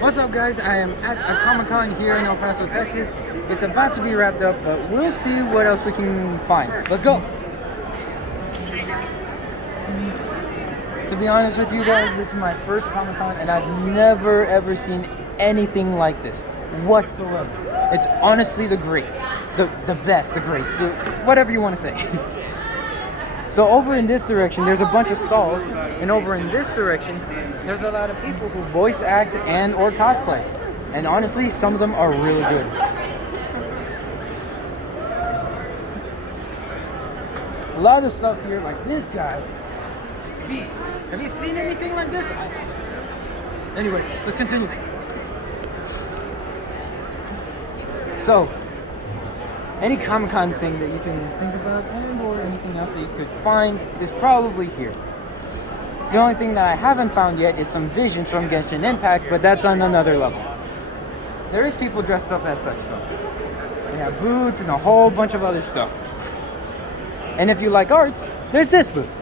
What's up, guys? I am at a Comic-Con here in El Paso, Texas. It's about to be wrapped up, but we'll see what else we can find. Let's go! To be honest with you guys, this is my first Comic-Con and I've never ever seen anything like this whatsoever. It's honestly the greats. The best, the greats, whatever you want to say. So over in this direction, there's a bunch of stalls, and over in this direction, there's a lot of people who voice act and or cosplay. And honestly, some of them are really good. A lot of stuff here, like this guy, Beast. Have you seen anything like this? Anyway, let's continue. So, any Comic-Con thing that you can think about and or anything else that you could find is probably here. The only thing that I haven't found yet is some visions from Genshin Impact, but that's on another level. There is people dressed up as such though. They have boots and a whole bunch of other stuff. And if you like arts, there's this booth.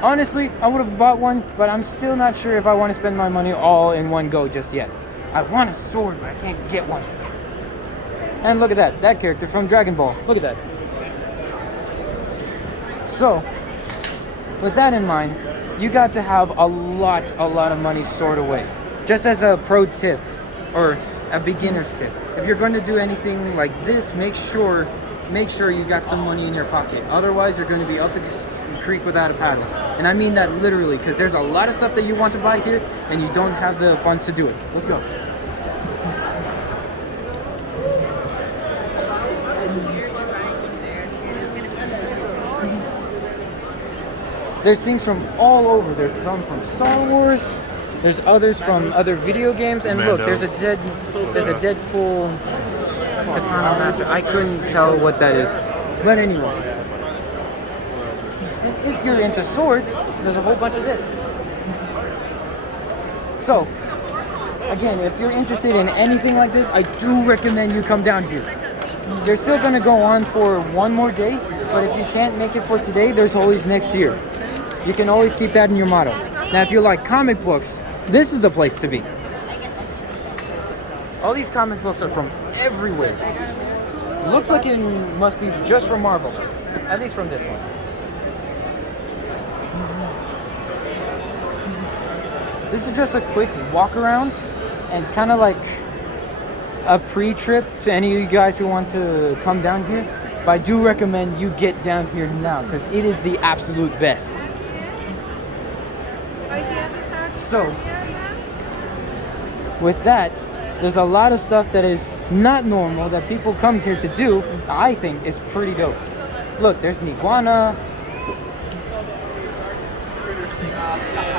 Honestly, I would have bought one, but I'm still not sure if I want to spend my money all in one go just yet. I want a sword, but I can't get one. And look at that character from Dragon Ball. Look at that. So, with that in mind, you got to have a lot of money stored away. Just as a pro tip, or a beginner's tip. If you're going to do anything like this, make sure you got some money in your pocket. Otherwise, you're going to be up the creek without a paddle. And I mean that literally, because there's a lot of stuff that you want to buy here, and you don't have the funds to do it. Let's go. There's things from all over. There's some from Star Wars. There's others from other video games. And look, there's a Deadpool Katana Master. I couldn't tell what that is. But anyway, if you're into swords, there's a whole bunch of this. So, again, if you're interested in anything like this, I do recommend you come down here. They're still going to go on for one more day, but if you can't make it for today, there's always next year. You can always keep that in your motto. Now, if you like comic books, this is the place to be. All these comic books are from everywhere. Looks like it must be just from Marvel, at least from this one. This is just a quick walk around and kind of like a pre-trip to any of you guys who want to come down here. But I do recommend you get down here now because it is the absolute best. So, with that, there's a lot of stuff that is not normal that people come here to do. I think is pretty dope. Look, there's an iguana.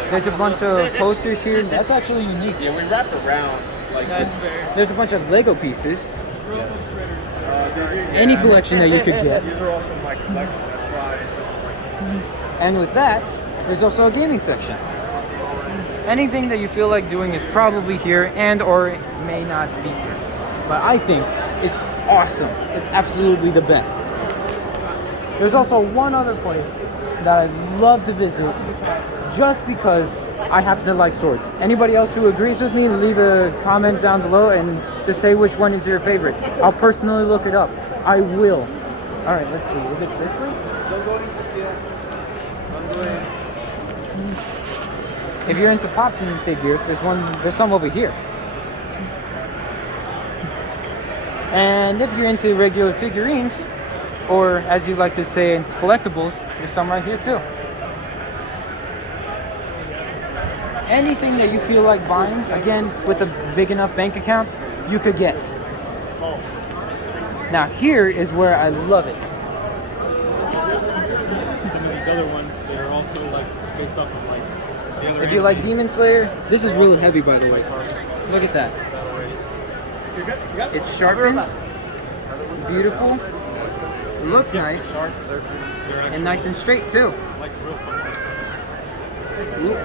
There's a bunch of posters here. That's actually unique. Yeah, we wrap around. Like that's fair. There's a bunch of Lego pieces. Any collection that you could get. These are all from my collection. That's why. And with that, there's also a gaming section. Anything that you feel like doing is probably here and or it may not be here. But I think it's awesome. It's absolutely the best. There's also one other place that I'd love to visit just because I happen to like swords. Anybody else who agrees with me, leave a comment down below and just say which one is your favorite. I'll personally look it up. I will. Alright, let's see. Is it this way? Don't go into the field. I'm going. If you're into popping figures, there's some over here. And if you're into regular figurines, or as you like to say, collectibles, there's some right here too. Anything that you feel like buying, again, with a big enough bank account, you could get. Now here is where I love it. Some of these other ones, they're also like based off of like. If you like Demon Slayer, this is really heavy, by the way. Look at that. It's sharpened, beautiful, it looks nice, and nice and straight too. Ooh,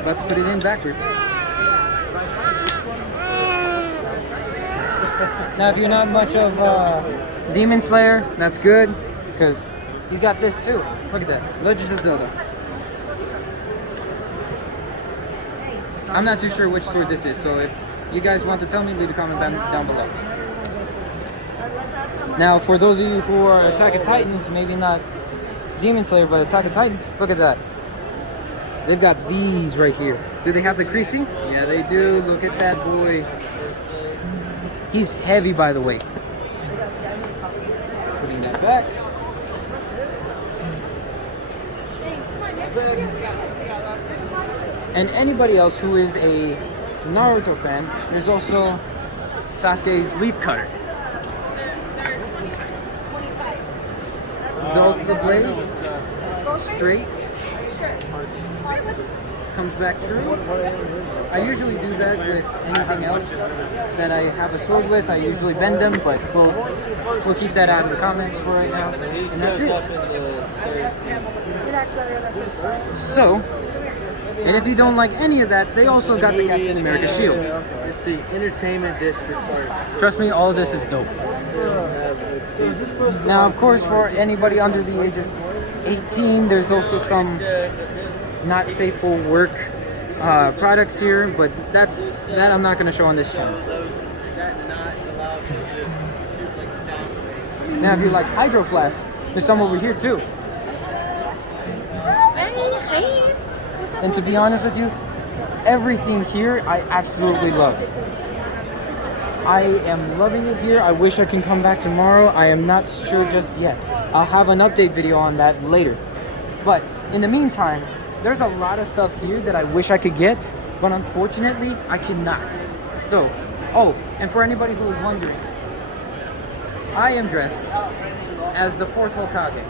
about to put it in backwards. Now, if you're not much of Demon Slayer, that's good, because he's got this too. Look at that, Legends of Zelda. I'm not too sure which sword this is, so if you guys want to tell me, leave a comment down below. Now, for those of you who are Attack of Titans, maybe not Demon Slayer, but Attack of Titans, look at that. They've got these right here. Do they have the creasing? Yeah, they do. Look at that boy. He's heavy, by the way. Putting that back. And anybody else who is a Naruto fan, there's also Sasuke's leaf cutter. Dull to the blade, straight, comes back through. I usually do that with anything else that I have a sword with. I usually bend them, but we'll keep that out in the comments for right now. And that's it. So, and if you don't like any of that, they also got the Captain America shield. It's the entertainment district part. Trust me, all of this is dope. Now, of course, for anybody under the age of 18, there's also some not safe for work products here, but that I'm not going to show on this channel. Now, if you like hydro flasks, there's some over here too. And to be honest with you, everything here I absolutely love. I am loving it here. I wish I can come back tomorrow. I am not sure just yet. I'll have an update video on that later. But in the meantime, there's a lot of stuff here that I wish I could get, but unfortunately, I cannot. So, oh, and for anybody who is wondering, I am dressed as the 4th Hokage.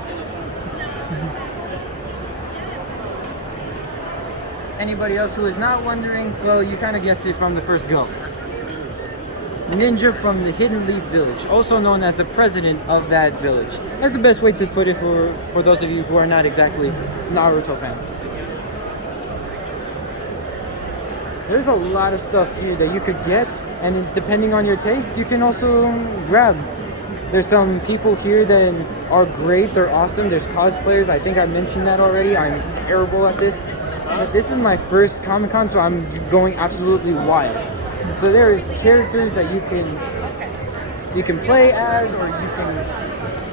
Anybody else who is not wondering, well, you kind of guessed it from the first go. Ninja from the Hidden Leaf Village, also known as the president of that village. That's the best way to put it for those of you who are not exactly Naruto fans. There's a lot of stuff here that you could get, and depending on your taste, you can also grab. There's some people here that are great, they're awesome. There's cosplayers, I think I mentioned that already. I'm terrible at this. But this is my first Comic-Con, so I'm going absolutely wild. So there's characters that you can play as, or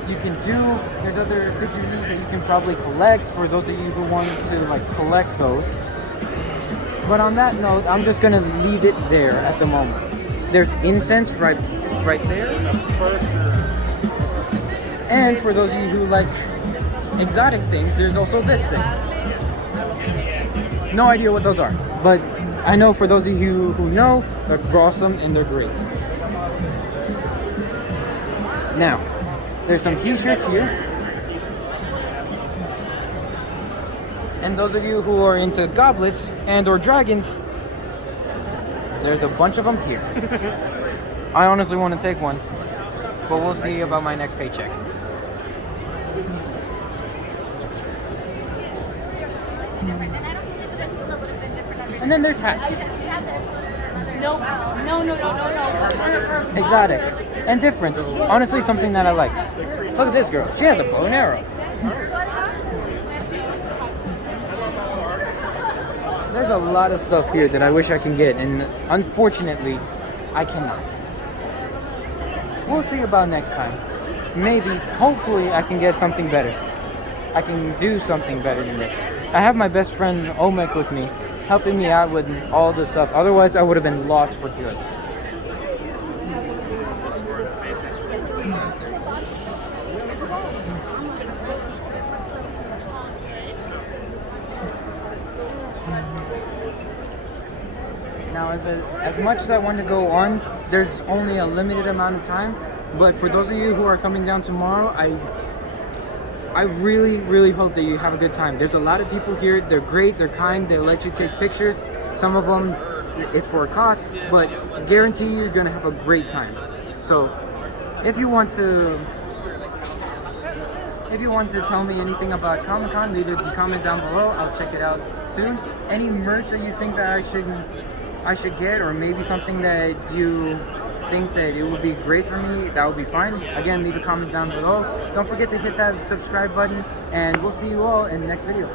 you can do. There's other figurines that you can probably collect for those of you who want to like collect those. But on that note, I'm just gonna leave it there at the moment. There's incense right there. And for those of you who like exotic things, there's also this thing. No idea what those are, but I know for those of you who know, they're awesome and they're great. Now, there's some t-shirts here. And those of you who are into goblets and or dragons, there's a bunch of them here. I honestly want to take one, but we'll see about my next paycheck. And then there's hats. No. Exotic and different. Honestly, something that I like. Look at this girl. She has a bow and arrow. There's a lot of stuff here that I wish I can get, and unfortunately, I cannot. We'll see about next time. Maybe, hopefully, I can get something better. I can do something better than this. I have my best friend Omek with me, helping me out with all this stuff. Otherwise, I would have been lost for good. Now, as much as I want to go on, there's only a limited amount of time. But for those of you who are coming down tomorrow, I really, really hope that you have a good time. There's a lot of people here. They're great. They're kind. They let you take pictures. Some of them, it's for a cost, but guarantee you're going to have a great time. So if you want to tell me anything about Comic-Con, leave a comment down below. I'll check it out soon. Any merch that you think that I should get, or maybe something that you think that it would be great for me, that would be fine. Again, leave a comment down below. Don't forget to hit that subscribe button, and we'll see you all in the next video.